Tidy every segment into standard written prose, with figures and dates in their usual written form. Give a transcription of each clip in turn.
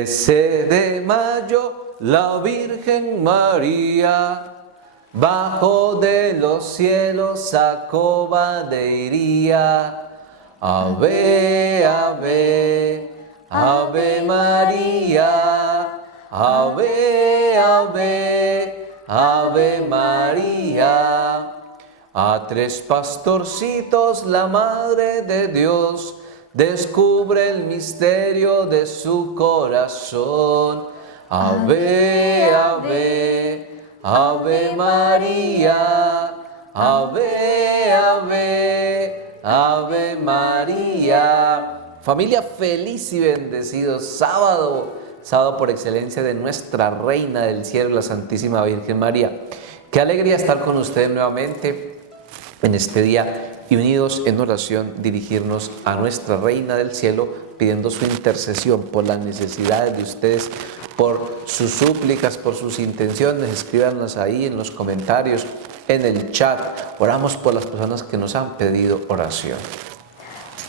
13 de mayo, la Virgen María, bajo de los cielos acomodaría. Ave, ave, ave María, ave, ave, ave María. A tres pastorcitos la Madre de Dios descubre el misterio de su corazón. Ave, ave, ave María, ave, ave, ave María. Familia, feliz y bendecido sábado por excelencia de nuestra Reina del Cielo, la Santísima Virgen María. Qué alegría estar con ustedes nuevamente en este día y unidos en oración dirigirnos a nuestra Reina del Cielo pidiendo su intercesión por las necesidades de ustedes, por sus súplicas, por sus intenciones. Escríbanos ahí en los comentarios, en el chat. Oramos por las personas que nos han pedido oración.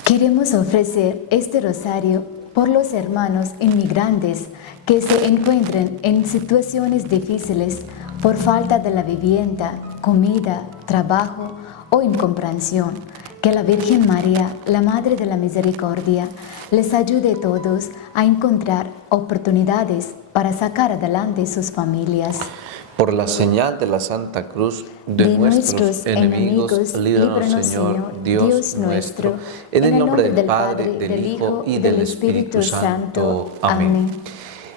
Queremos ofrecer este rosario por los hermanos inmigrantes que se encuentran en situaciones difíciles por falta de la vivienda, comida, trabajo o incomprensión. Que la Virgen María, la Madre de la Misericordia, les ayude a todos a encontrar oportunidades para sacar adelante sus familias. Por la señal de la Santa Cruz de nuestros enemigos, líbranos, Señor, Dios nuestro, en el nombre del Padre, del Hijo y del Espíritu Santo. Amén.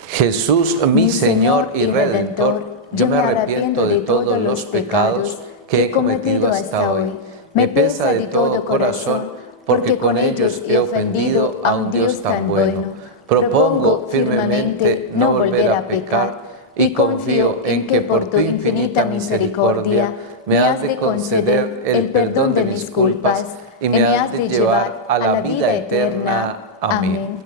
Jesús, mi Señor y Redentor, yo me arrepiento de todos los pecados que he cometido hasta hoy. Me pesa de todo corazón, porque con ellos he ofendido a un Dios tan bueno. Propongo firmemente no volver a pecar y confío en que por tu infinita misericordia me has de conceder el perdón de mis culpas y me has de llevar a la vida eterna. Amén.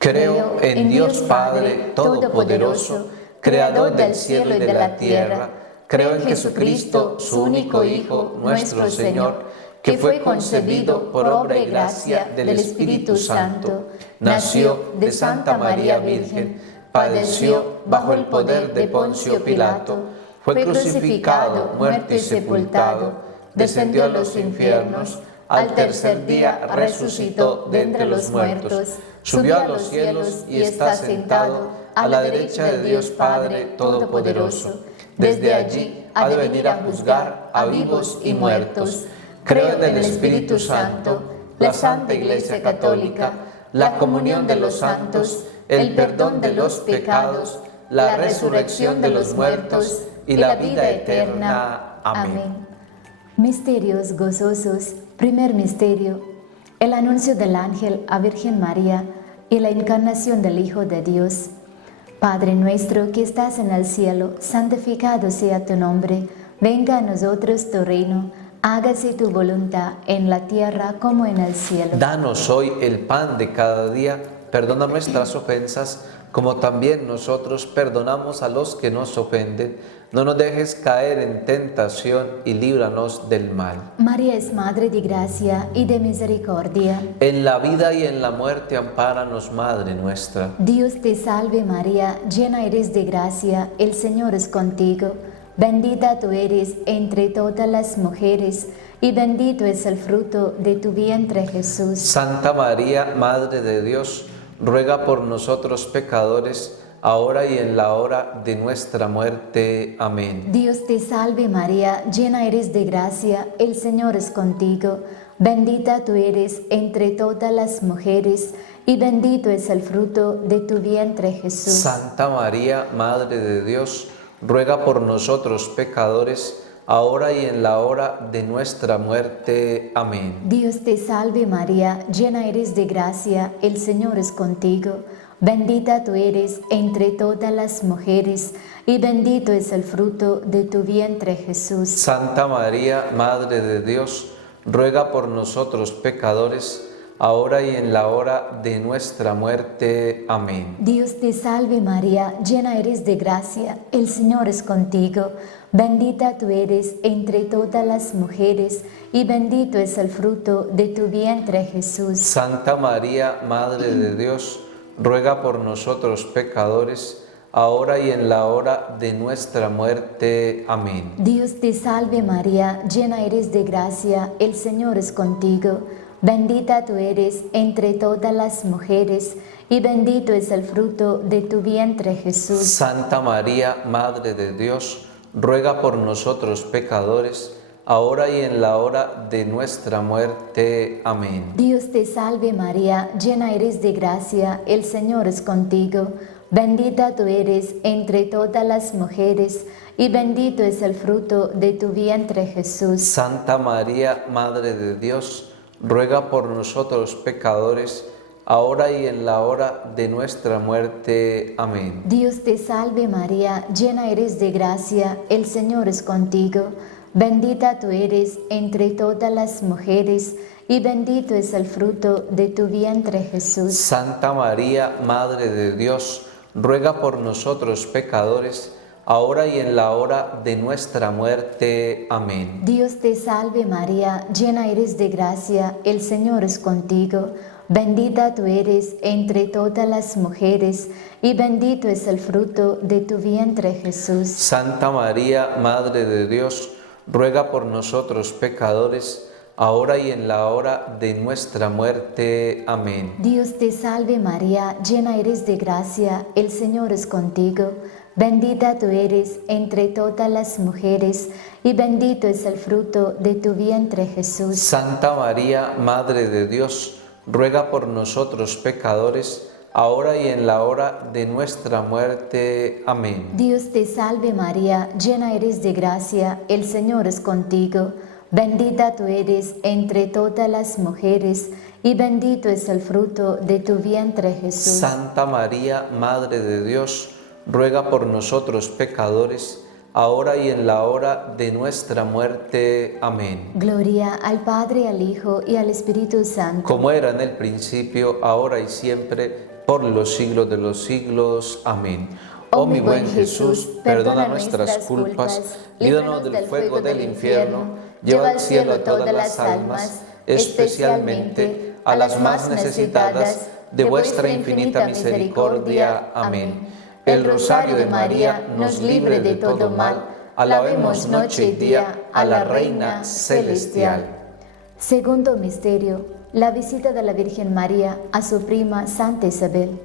Creo en Dios Padre Todopoderoso, Creador del cielo y de la tierra. Creo en Jesucristo, su único Hijo, nuestro Señor, que fue concebido por obra y gracia del Espíritu Santo, nació de Santa María Virgen, padeció bajo el poder de Poncio Pilato, fue crucificado, muerto y sepultado, descendió a los infiernos, al tercer día resucitó de entre los muertos, subió a los cielos y está sentado a la derecha de Dios Padre Todopoderoso. Desde allí ha de venir a juzgar a vivos y muertos. Creo en el Espíritu Santo, la Santa Iglesia Católica, la comunión de los santos, el perdón de los pecados, la resurrección de los muertos y la vida eterna. Amén. Misterios gozosos. Primer misterio, el anuncio del ángel a Virgen María y la encarnación del Hijo de Dios. Padre nuestro que estás en el cielo, santificado sea tu nombre. Venga a nosotros tu reino. Hágase tu voluntad en la tierra como en el cielo. Danos hoy el pan de cada día. Perdona nuestras ofensas, como también nosotros perdonamos a los que nos ofenden. No nos dejes caer en tentación y líbranos del mal. María es Madre de gracia y de misericordia. En la vida y en la muerte, ampáranos, Madre nuestra. Dios te salve María, llena eres de gracia, el Señor es contigo. Bendita tú eres entre todas las mujeres, y bendito es el fruto de tu vientre, Jesús. Santa María, Madre de Dios, ruega por nosotros pecadores, ahora y en la hora de nuestra muerte. Amén. Dios te salve María, llena eres de gracia, el Señor es contigo. Bendita tú eres entre todas las mujeres, y bendito es el fruto de tu vientre, Jesús. Santa María, Madre de Dios, ruega por nosotros pecadores, ahora y en la hora de nuestra muerte. Amén. Dios te salve María, llena eres de gracia, el Señor es contigo. Bendita tú eres entre todas las mujeres, y bendito es el fruto de tu vientre, Jesús. Santa María, Madre de Dios, ruega por nosotros pecadores, ahora y en la hora de nuestra muerte. Amén. Dios te salve María, llena eres de gracia, el Señor es contigo. Bendita tú eres entre todas las mujeres, y bendito es el fruto de tu vientre, Jesús. Santa María, Madre de Dios, ruega por nosotros pecadores, ahora y en la hora de nuestra muerte. Amén. Dios te salve María, llena eres de gracia, el Señor es contigo. Bendita tú eres entre todas las mujeres, y bendito es el fruto de tu vientre, Jesús. Santa María, Madre de Dios, ruega por nosotros pecadores, ahora y en la hora de nuestra muerte. Amén. Dios te salve María, llena eres de gracia, el Señor es contigo. Bendita tú eres entre todas las mujeres, y bendito es el fruto de tu vientre, Jesús. Santa María, Madre de Dios, ruega por nosotros pecadores, ahora y en la hora de nuestra muerte. Amén. Dios te salve María, llena eres de gracia, el Señor es contigo. Bendita tú eres entre todas las mujeres, y bendito es el fruto de tu vientre, Jesús. Santa María, Madre de Dios, ruega por nosotros pecadores, ahora y en la hora de nuestra muerte. Amén. Dios te salve María, llena eres de gracia, el Señor es contigo. Bendita tú eres entre todas las mujeres, y bendito es el fruto de tu vientre, Jesús. Santa María, Madre de Dios, ruega por nosotros pecadores, ahora y en la hora de nuestra muerte. Amén. Dios te salve María, llena eres de gracia, el Señor es contigo. Bendita tú eres entre todas las mujeres, y bendito es el fruto de tu vientre, Jesús. Santa María, Madre de Dios, ruega por nosotros pecadores, ahora y en la hora de nuestra muerte. Amén. Dios te salve María, llena eres de gracia, el Señor es contigo. Bendita tú eres entre todas las mujeres, y bendito es el fruto de tu vientre, Jesús. Santa María, Madre de Dios, ruega por nosotros pecadores, ahora y en la hora de nuestra muerte. Amén. Gloria al Padre, al Hijo y al Espíritu Santo. Como era en el principio, ahora y siempre, por los siglos de los siglos. Amén. Oh mi buen Jesús, perdona nuestras culpas, líbranos del fuego del infierno, lleva al cielo a todas las almas, especialmente a las más necesitadas de vuestra infinita misericordia. Amén. El rosario de María nos libre de todo mal. Alabemos noche y día a la Reina Celestial. Segundo misterio, la visita de la Virgen María a su prima Santa Isabel.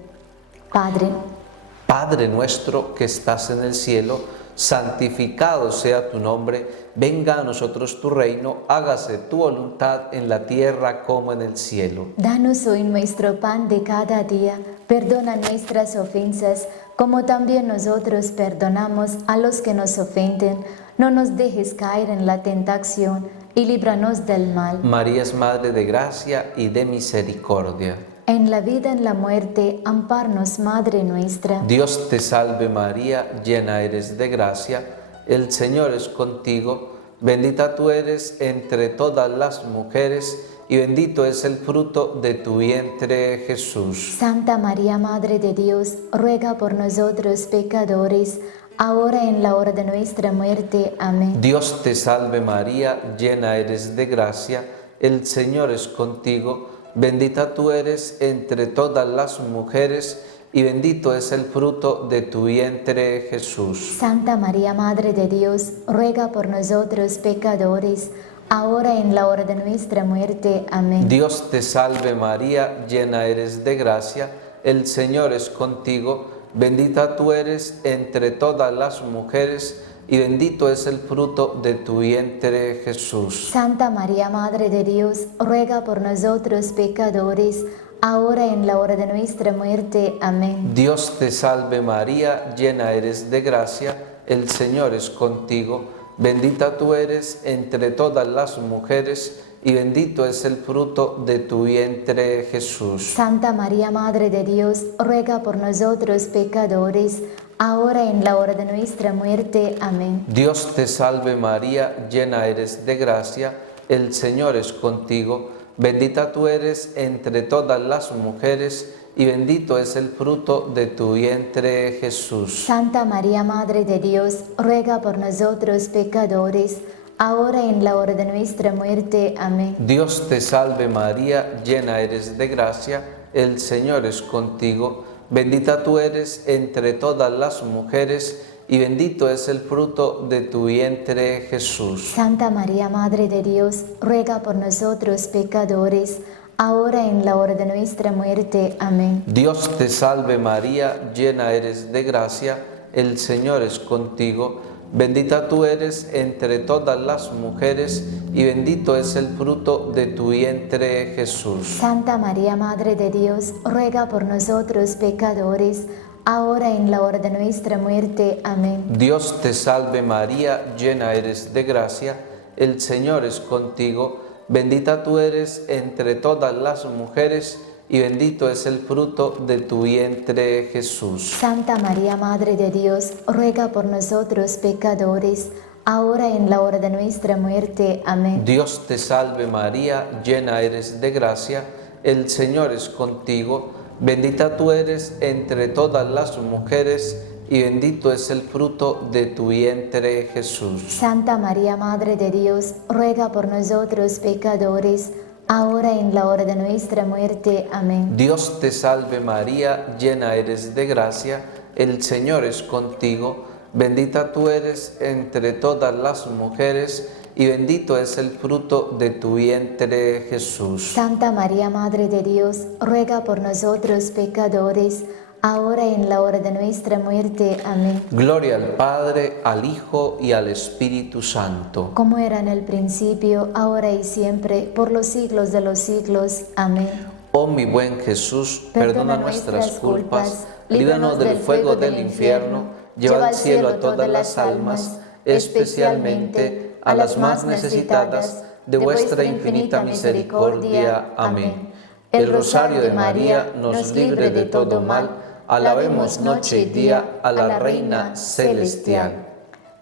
Padre nuestro que estás en el cielo, santificado sea tu nombre, venga a nosotros tu reino, hágase tu voluntad en la tierra como en el cielo. Danos hoy nuestro pan de cada día, perdona nuestras ofensas, como también nosotros perdonamos a los que nos ofenden. No nos dejes caer en la tentación, y líbranos del mal. María es Madre de gracia y de misericordia. En la vida, en la muerte, amparanos, Madre nuestra. Dios te salve María, llena eres de gracia, el Señor es contigo, bendita tú eres entre todas las mujeres, y bendito es el fruto de tu vientre, Jesús. Santa María, Madre de Dios, ruega por nosotros pecadores, ahora y en la hora de nuestra muerte. Amén. Dios te salve María, llena eres de gracia, el Señor es contigo, bendita tú eres entre todas las mujeres, y bendito es el fruto de tu vientre, Jesús. Santa María, Madre de Dios, ruega por nosotros pecadores, ahora y en la hora de nuestra muerte. Amén. Dios te salve María, llena eres de gracia, el Señor es contigo, bendita tú eres entre todas las mujeres, y bendito es el fruto de tu vientre, Jesús. Santa María, Madre de Dios, ruega por nosotros pecadores, ahora y en la hora de nuestra muerte. Amén. Dios te salve María, llena eres de gracia, el Señor es contigo, bendita tú eres entre todas las mujeres, y bendito es el fruto de tu vientre, Jesús. Santa María, Madre de Dios, ruega por nosotros pecadores, ahora y en la hora de nuestra muerte. Amén. Dios te salve María, llena eres de gracia, el Señor es contigo, bendita tú eres entre todas las mujeres, y bendito es el fruto de tu vientre, Jesús. Santa María, Madre de Dios, ruega por nosotros pecadores, ahora y en la hora de nuestra muerte. Amén. Dios te salve María, llena eres de gracia, el Señor es contigo. Bendita tú eres entre todas las mujeres, y bendito es el fruto de tu vientre, Jesús. Santa María, Madre de Dios, ruega por nosotros pecadores, ahora y en la hora de nuestra muerte. Amén. Dios te salve María, llena eres de gracia, el Señor es contigo. Bendita tú eres entre todas las mujeres, y bendito es el fruto de tu vientre, Jesús. Santa María, Madre de Dios, ruega por nosotros pecadores, ahora y en la hora de nuestra muerte. Amén. Dios te salve María, llena eres de gracia, el Señor es contigo. Bendita tú eres entre todas las mujeres, y bendito es el fruto de tu vientre, Jesús. Santa María, Madre de Dios, ruega por nosotros pecadores, ahora y en la hora de nuestra muerte. Amén. Dios te salve María, llena eres de gracia, el Señor es contigo. Bendita tú eres entre todas las mujeres, y bendito es el fruto de tu vientre, Jesús. Santa María, Madre de Dios, ruega por nosotros pecadores, ahora y en la hora de nuestra muerte. Amén. Dios te salve María, llena eres de gracia, el Señor es contigo. Bendita tú eres entre todas las mujeres, y bendito es el fruto de tu vientre, Jesús. Santa María, Madre de Dios, ruega por nosotros pecadores, ahora y en la hora de nuestra muerte. Amén. Gloria al Padre, al Hijo y al Espíritu Santo. Como era en el principio, ahora y siempre, por los siglos de los siglos. Amén. Oh mi buen Jesús, perdona nuestras culpas, líbranos del fuego del infierno, lleva al cielo a todas las almas, especialmente a las más necesitadas de vuestra infinita misericordia. Amén. El rosario de María nos libre de todo mal. Alabemos noche y día a la Reina Celestial.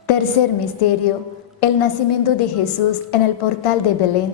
Tercer misterio, el nacimiento de Jesús en el portal de Belén.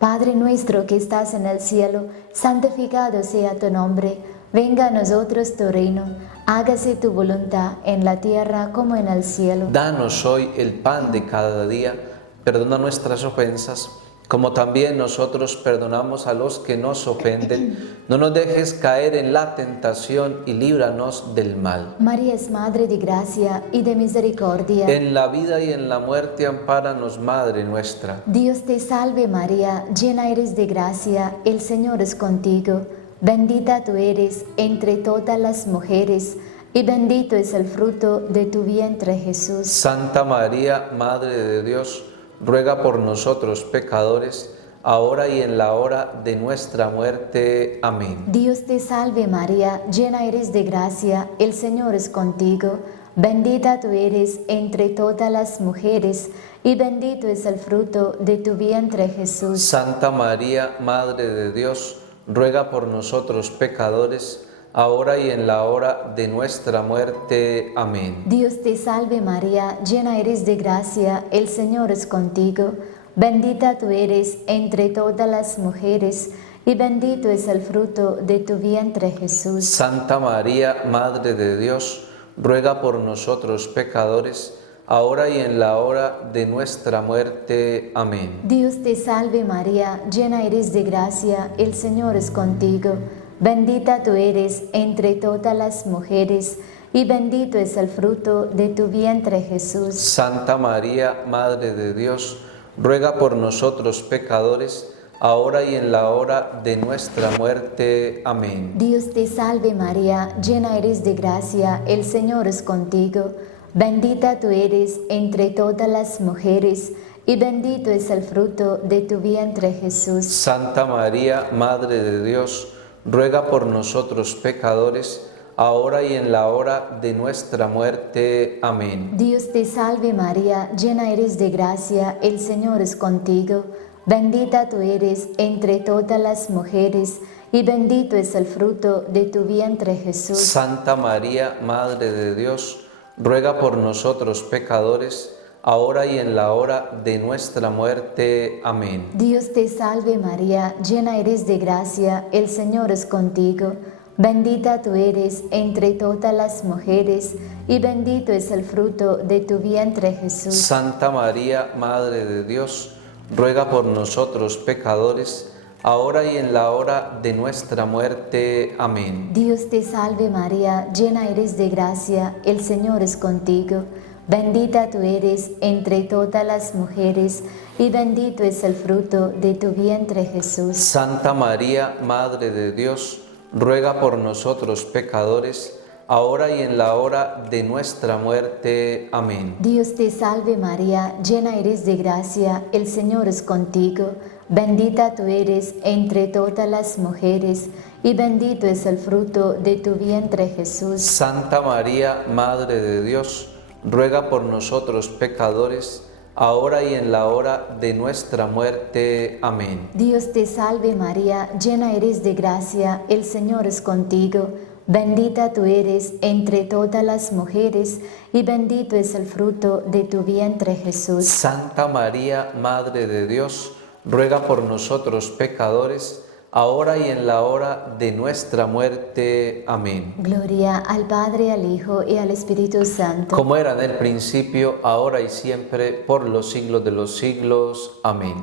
Padre nuestro que estás en el cielo, santificado sea tu nombre. Venga a nosotros tu reino. Hágase tu voluntad en la tierra como en el cielo. Danos hoy el pan de cada día. Perdona nuestras ofensas, como también nosotros perdonamos a los que nos ofenden. No nos dejes caer en la tentación y líbranos del mal. María es Madre de gracia y de misericordia. En la vida y en la muerte, ampáranos, Madre nuestra. Dios te salve María, llena eres de gracia, el Señor es contigo. Bendita tú eres entre todas las mujeres, y bendito es el fruto de tu vientre, Jesús. Santa María, Madre de Dios, ruega por nosotros pecadores, ahora y en la hora de nuestra muerte. Amén. Dios te salve María, llena eres de gracia, el Señor es contigo. Bendita tú eres entre todas las mujeres, y bendito es el fruto de tu vientre, Jesús. Santa María, Madre de Dios, ruega por nosotros pecadores, ahora y en la hora de nuestra muerte. Amén. Dios te salve María, llena eres de gracia, el Señor es contigo. Bendita tú eres entre todas las mujeres, y bendito es el fruto de tu vientre, Jesús. Santa María, Madre de Dios, ruega por nosotros pecadores, ahora y en la hora de nuestra muerte. Amén. Dios te salve María, llena eres de gracia, el Señor es contigo. Bendita tú eres entre todas las mujeres, y bendito es el fruto de tu vientre, Jesús. Santa María, Madre de Dios, ruega por nosotros pecadores, ahora y en la hora de nuestra muerte. Amén. Dios te salve María, llena eres de gracia, el Señor es contigo. Bendita tú eres entre todas las mujeres, y bendito es el fruto de tu vientre, Jesús. Santa María, Madre de Dios, ruega por nosotros pecadores, ahora y en la hora de nuestra muerte. Amén. Dios te salve María, llena eres de gracia, el Señor es contigo. Bendita tú eres entre todas las mujeres, y bendito es el fruto de tu vientre, Jesús. Santa María, Madre de Dios, ruega por nosotros pecadores, ahora y en la hora de nuestra muerte. Amén. Dios te salve María, llena eres de gracia, el Señor es contigo. Bendita tú eres entre todas las mujeres, y bendito es el fruto de tu vientre, Jesús. Santa María, Madre de Dios, ruega por nosotros pecadores, ahora y en la hora de nuestra muerte. Amén. Dios te salve María, llena eres de gracia, el Señor es contigo. Bendita tú eres entre todas las mujeres, y bendito es el fruto de tu vientre Jesús. Santa María, Madre de Dios, ruega por nosotros pecadores, ahora y en la hora de nuestra muerte. Amén. Dios te salve María, llena eres de gracia, el Señor es contigo. Bendita tú eres entre todas las mujeres, y bendito es el fruto de tu vientre Jesús. Santa María, Madre de Dios, ruega por nosotros pecadores, ahora y en la hora de nuestra muerte. Amén. Dios te salve María, llena eres de gracia, el Señor es contigo. Bendita tú eres entre todas las mujeres, y bendito es el fruto de tu vientre Jesús. Santa María, Madre de Dios, ruega por nosotros pecadores, ahora y en la hora de nuestra muerte. Amén. Gloria al Padre, al Hijo y al Espíritu Santo. Como era en el principio, ahora y siempre, por los siglos de los siglos. Amén.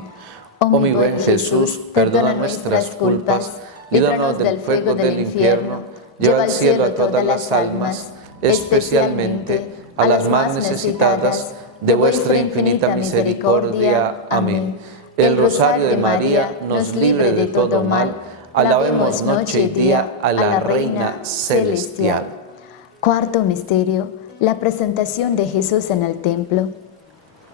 Oh mi buen Jesús, perdona nuestras culpas, líbranos del fuego del infierno, lleva al cielo a todas las almas, especialmente a las más necesitadas de vuestra infinita misericordia. Amén. El rosario de María nos libre de todo mal. Alabemos noche y día a la Reina Celestial. Cuarto misterio, la presentación de Jesús en el templo.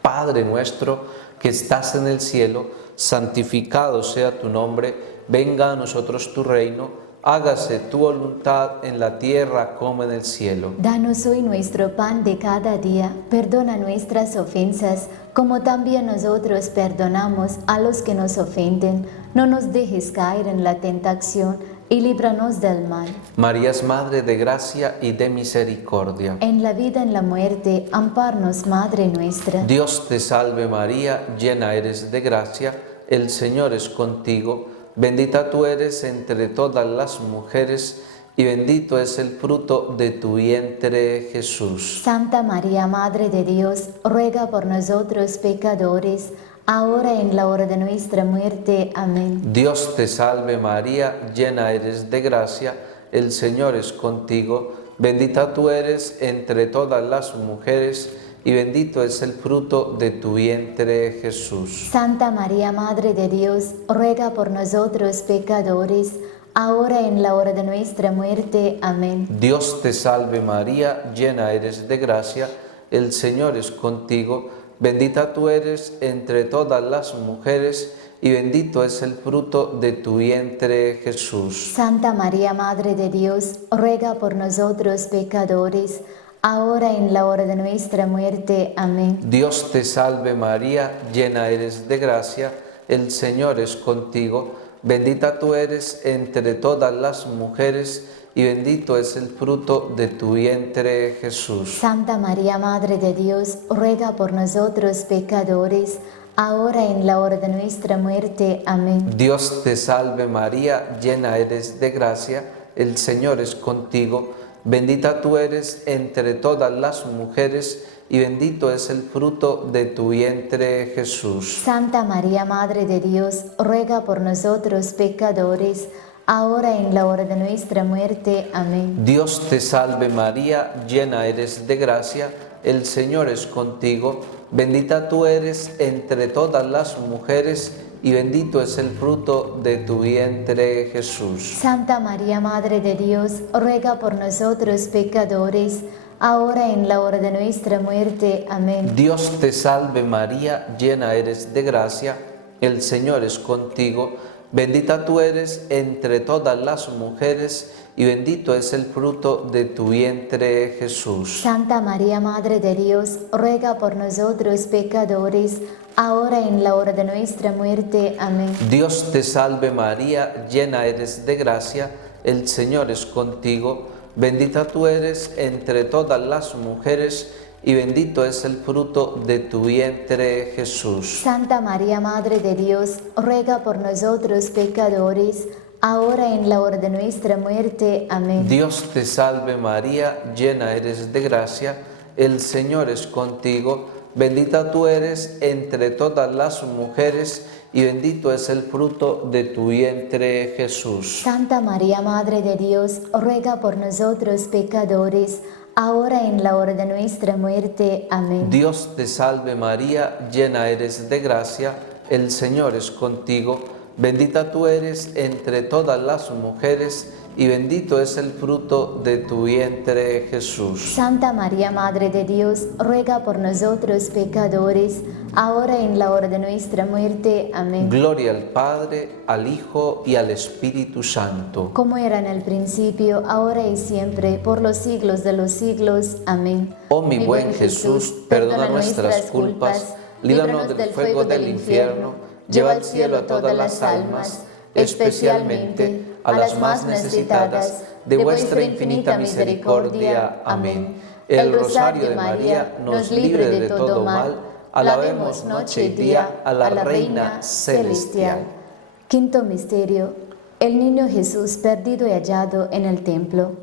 Padre nuestro que estás en el cielo, santificado sea tu nombre, venga a nosotros tu reino, hágase tu voluntad en la tierra como en el cielo. Danos hoy nuestro pan de cada día, perdona nuestras ofensas, como también nosotros perdonamos a los que nos ofenden. No nos dejes caer en la tentación y líbranos del mal. María es Madre de gracia y de misericordia. En la vida, en la muerte, amparanos, Madre nuestra. Dios te salve María, llena eres de gracia, el Señor es contigo. Bendita tú eres entre todas las mujeres, y bendito es el fruto de tu vientre, Jesús. Santa María, Madre de Dios, ruega por nosotros pecadores, ahora y en la hora de nuestra muerte. Amén. Dios te salve María, llena eres de gracia, el Señor es contigo. Bendita tú eres entre todas las mujeres, y bendito es el fruto de tu vientre, Jesús. Santa María, Madre de Dios, ruega por nosotros pecadores, ahora y en la hora de nuestra muerte. Amén. Dios te salve María, llena eres de gracia, el Señor es contigo. Bendita tú eres entre todas las mujeres, y bendito es el fruto de tu vientre, Jesús. Santa María, Madre de Dios, ruega por nosotros pecadores, ahora y en la hora de nuestra muerte. Amén. Dios te salve María, llena eres de gracia, el Señor es contigo. Bendita tú eres entre todas las mujeres, y bendito es el fruto de tu vientre, Jesús. Santa María, Madre de Dios, ruega por nosotros pecadores, ahora y en la hora de nuestra muerte. Amén. Dios te salve María, llena eres de gracia, el Señor es contigo. Bendita tú eres entre todas las mujeres, y bendito es el fruto de tu vientre, Jesús. Santa María, Madre de Dios, ruega por nosotros pecadores, ahora y en la hora de nuestra muerte. Amén. Dios te salve María, llena eres de gracia, el Señor es contigo. Bendita tú eres entre todas las mujeres, y bendito es el fruto de tu vientre, Jesús. Santa María, Madre de Dios, ruega por nosotros pecadores, ahora y en la hora de nuestra muerte. Amén. Dios te salve María, llena eres de gracia, el Señor es contigo. Bendita tú eres entre todas las mujeres, y bendito es el fruto de tu vientre, Jesús. Santa María, Madre de Dios, ruega por nosotros pecadores, ahora y en la hora de nuestra muerte. Amén. Dios te salve María, llena eres de gracia, el Señor es contigo. Bendita tú eres entre todas las mujeres, y bendito es el fruto de tu vientre, Jesús. Santa María, Madre de Dios, ruega por nosotros pecadores, ahora y en la hora de nuestra muerte. Amén. Dios te salve María, llena eres de gracia, el Señor es contigo. Bendita tú eres entre todas las mujeres, y bendito es el fruto de tu vientre, Jesús. Santa María, Madre de Dios, ruega por nosotros pecadores, ahora y en la hora de nuestra muerte. Amén. Dios te salve María, llena eres de gracia, el Señor es contigo, bendita tú eres entre todas las mujeres, y bendito es el fruto de tu vientre, Jesús. Santa María, Madre de Dios, ruega por nosotros pecadores, ahora y en la hora de nuestra muerte. Amén. Gloria al Padre, al Hijo y al Espíritu Santo. Como era en el principio, ahora y siempre, por los siglos de los siglos. Amén. Oh mi buen Jesús, perdona nuestras culpas, líbranos del fuego del infierno, lleva al cielo a todas las almas, especialmente a las más necesitadas de vuestra infinita misericordia. Amén. El rosario de María nos libre de todo mal. Alabemos noche y día a la Reina Celestial. Quinto misterio: el niño Jesús perdido y hallado en el templo.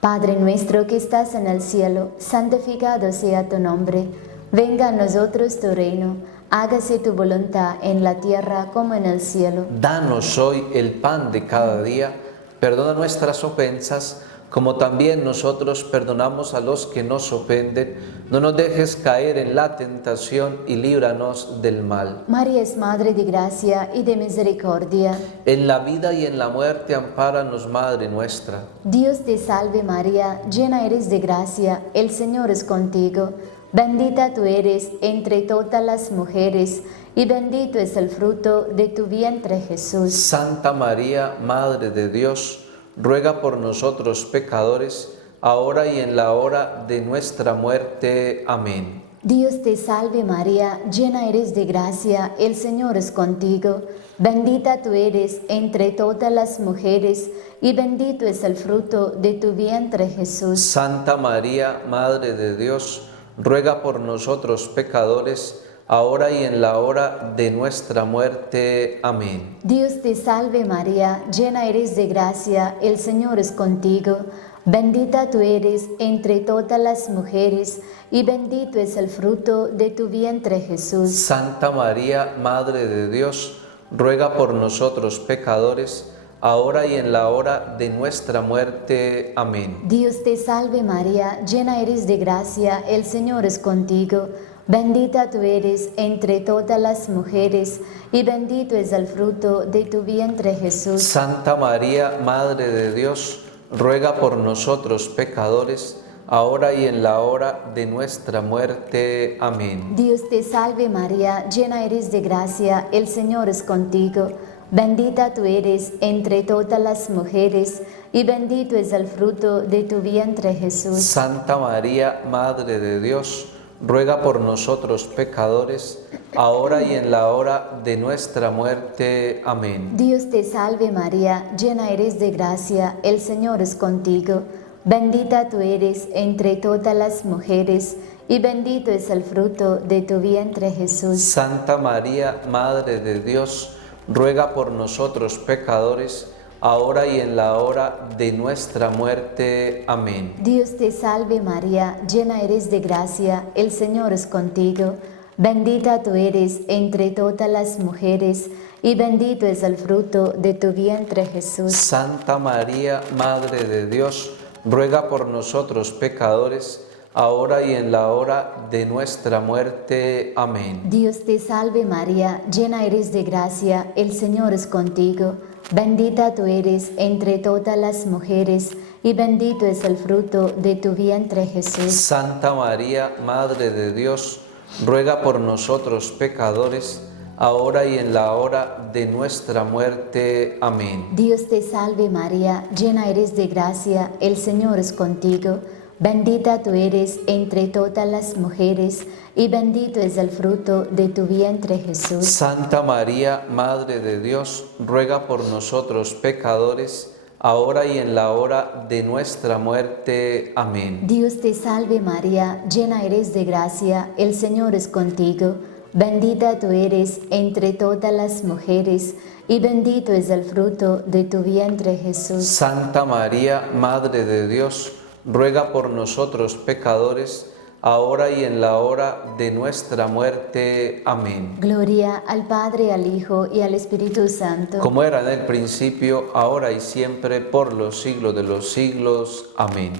Padre nuestro que estás en el cielo, santificado sea tu nombre. Venga a nosotros tu reino. Hágase tu voluntad en la tierra como en el cielo. Danos hoy el pan de cada día. Perdona nuestras ofensas, como también nosotros perdonamos a los que nos ofenden. No nos dejes caer en la tentación y líbranos del mal. María es Madre de gracia y de misericordia. En la vida y en la muerte, ampáranos, Madre nuestra. Dios te salve María, llena eres de gracia, el Señor es contigo. Bendita tú eres entre todas las mujeres, y bendito es el fruto de tu vientre, Jesús. Santa María, Madre de Dios, ruega por nosotros pecadores, ahora y en la hora de nuestra muerte. Amén. Dios te salve María, llena eres de gracia, el Señor es contigo. Bendita tú eres entre todas las mujeres, y bendito es el fruto de tu vientre, Jesús. Santa María, Madre de Dios, ruega por nosotros pecadores, ahora y en la hora de nuestra muerte. Amén. Dios te salve María, llena eres de gracia, el Señor es contigo. Bendita tú eres entre todas las mujeres, y bendito es el fruto de tu vientre, Jesús. Santa María, Madre de Dios, ruega por nosotros pecadores, ahora y en la hora de nuestra muerte. Amén. Dios te salve María, llena eres de gracia, el Señor es contigo. Bendita tú eres entre todas las mujeres, y bendito es el fruto de tu vientre, Jesús. Santa María, Madre de Dios, ruega por nosotros pecadores, ahora y en la hora de nuestra muerte. Amén. Dios te salve María, llena eres de gracia, el Señor es contigo. Bendita tú eres entre todas las mujeres, y bendito es el fruto de tu vientre, Jesús. Santa María, Madre de Dios, ruega por nosotros pecadores, ahora y en la hora de nuestra muerte. Amén. Dios te salve María, llena eres de gracia, el Señor es contigo. Bendita tú eres entre todas las mujeres, y bendito es el fruto de tu vientre, Jesús. Santa María, Madre de Dios, ruega por nosotros pecadores, ahora y en la hora de nuestra muerte. Amén. Dios te salve María, llena eres de gracia, el Señor es contigo. Bendita tú eres entre todas las mujeres, y bendito es el fruto de tu vientre, Jesús. Santa María, Madre de Dios, ruega por nosotros pecadores, ahora y en la hora de nuestra muerte. Amén. Dios te salve María, llena eres de gracia, el Señor es contigo. Bendita tú eres entre todas las mujeres, y bendito es el fruto de tu vientre, Jesús. Santa María, Madre de Dios, ruega por nosotros pecadores, ahora y en la hora de nuestra muerte. Amén. Dios te salve María, llena eres de gracia, el Señor es contigo. Bendita tú eres entre todas las mujeres, y bendito es el fruto de tu vientre, Jesús. Santa María, Madre de Dios, ruega por nosotros pecadores, ahora y en la hora de nuestra muerte. Amén. Dios te salve María, llena eres de gracia, el Señor es contigo. Bendita tú eres entre todas las mujeres, y bendito es el fruto de tu vientre, Jesús. Santa María, Madre de Dios, ruega por nosotros pecadores, ahora y en la hora de nuestra muerte. Amén. Gloria al Padre, al Hijo y al Espíritu Santo. Como era en el principio, ahora y siempre, por los siglos de los siglos. Amén.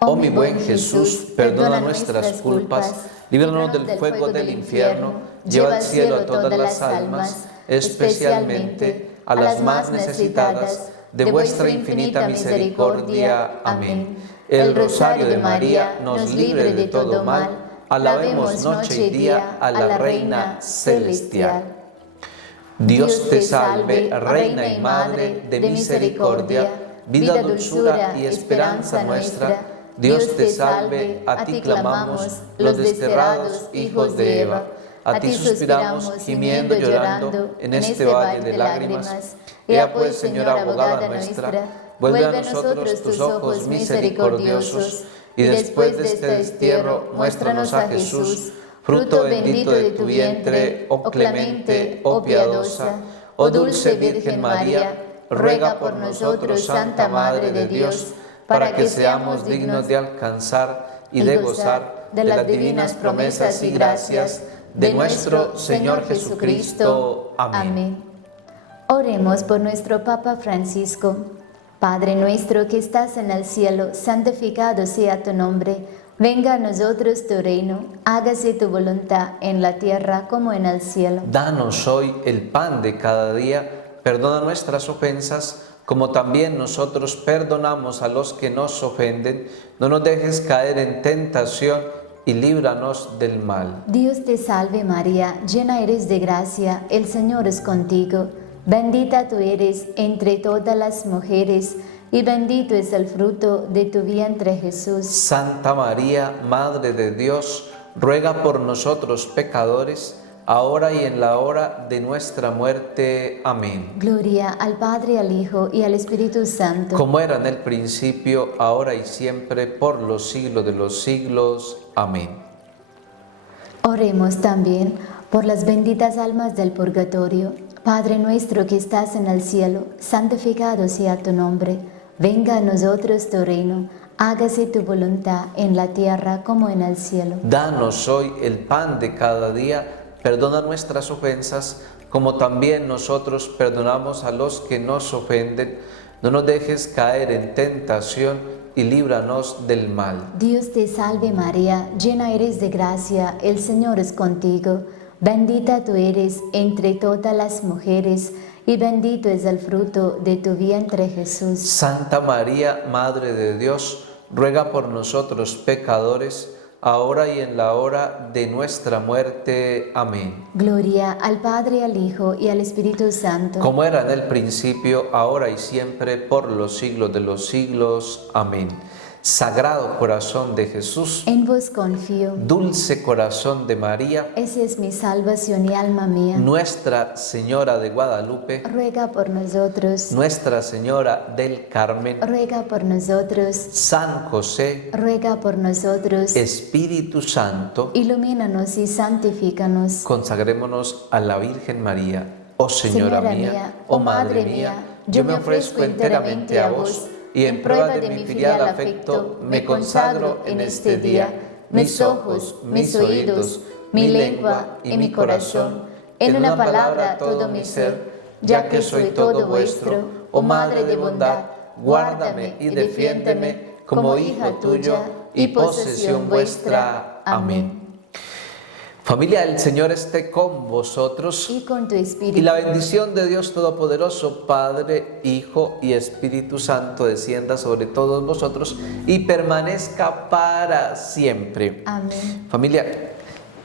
Oh mi buen Jesús, perdona nuestras culpas, líbranos del fuego del infierno, lleva al cielo a todas las almas, especialmente a las más necesitadas de vuestra infinita misericordia. Amén. El rosario de María nos libre de todo mal. Alabemos noche y día a la Reina Celestial. Dios te salve, Reina y Madre de misericordia, vida, dulzura y esperanza nuestra. Dios te salve, a ti clamamos, los desterrados hijos de Eva. A ti suspiramos, gimiendo y llorando, en este valle de lágrimas. Ea pues, Señora abogada nuestra, vuelve a nosotros tus ojos misericordiosos, y después de este destierro, muéstranos a Jesús, fruto bendito de tu vientre, oh clemente, oh piadosa, oh dulce Virgen María, ruega por nosotros, Santa Madre de Dios, para que seamos dignos de alcanzar y de gozar de las divinas promesas y gracias de nuestro Señor Jesucristo. Amén. Oremos por nuestro Papa Francisco. Padre nuestro que estás en el cielo, santificado sea tu nombre. Venga a nosotros tu reino, hágase tu voluntad en la tierra como en el cielo. Danos hoy el pan de cada día, perdona nuestras ofensas, como también nosotros perdonamos a los que nos ofenden. No nos dejes caer en tentación y líbranos del mal. Dios te salve María, llena eres de gracia, el Señor es contigo. Bendita tú eres entre todas las mujeres, y bendito es el fruto de tu vientre Jesús. Santa María, Madre de Dios, ruega por nosotros pecadores, ahora y en la hora de nuestra muerte. Amén. Gloria al Padre, al Hijo y al Espíritu Santo. Como era en el principio, ahora y siempre, por los siglos de los siglos. Amén. Oremos también por las benditas almas del purgatorio. Padre nuestro que estás en el cielo, santificado sea tu nombre. Venga a nosotros tu reino. Hágase tu voluntad en la tierra como en el cielo. Danos hoy el pan de cada día. Perdona nuestras ofensas, como también nosotros perdonamos a los que nos ofenden. No nos dejes caer en tentación y líbranos del mal. Dios te salve María, llena eres de gracia, el Señor es contigo. Bendita tú eres entre todas las mujeres, y bendito es el fruto de tu vientre Jesús. Santa María, Madre de Dios, ruega por nosotros pecadores, ahora y en la hora de nuestra muerte. Amén. Gloria al Padre, al Hijo y al Espíritu Santo. Como era en el principio, ahora y siempre, por los siglos de los siglos. Amén. Sagrado corazón de Jesús, en vos confío. Dulce corazón de María, esa es mi salvación y alma mía. Nuestra Señora de Guadalupe, ruega por nosotros. Nuestra Señora del Carmen, ruega por nosotros. San José, ruega por nosotros. Espíritu Santo, ilumínanos y santifícanos. Consagrémonos a la Virgen María. Oh Señora mía, oh Madre mía, yo me ofrezco enteramente a vos, y en prueba de mi filial afecto me consagro en este día mis ojos, mis oídos, mi lengua y mi corazón, en una palabra todo mi ser, ya que soy todo vuestro, oh Madre de bondad, guárdame y defiéndeme como hija tuya y posesión vuestra. Amén. Familia, el Señor esté con vosotros y con tu espíritu. Y la bendición de Dios Todopoderoso, Padre, Hijo y Espíritu Santo, descienda sobre todos vosotros y permanezca para siempre. Amén. Familia,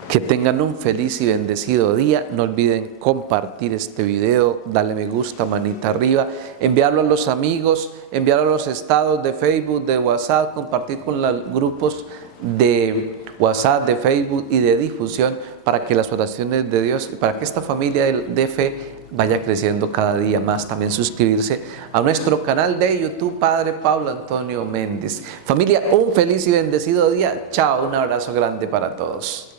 que tengan un feliz y bendecido día. No olviden compartir este video, darle me gusta, manita arriba, enviarlo a los amigos, enviarlo a los estados de Facebook, de WhatsApp, compartir con los grupos de WhatsApp, de Facebook y de difusión, para que las oraciones de Dios y para que esta familia de fe vaya creciendo cada día más. También suscribirse a nuestro canal de YouTube, Padre Pablo Antonio Méndez. Familia, un feliz y bendecido día. Chao, un abrazo grande para todos.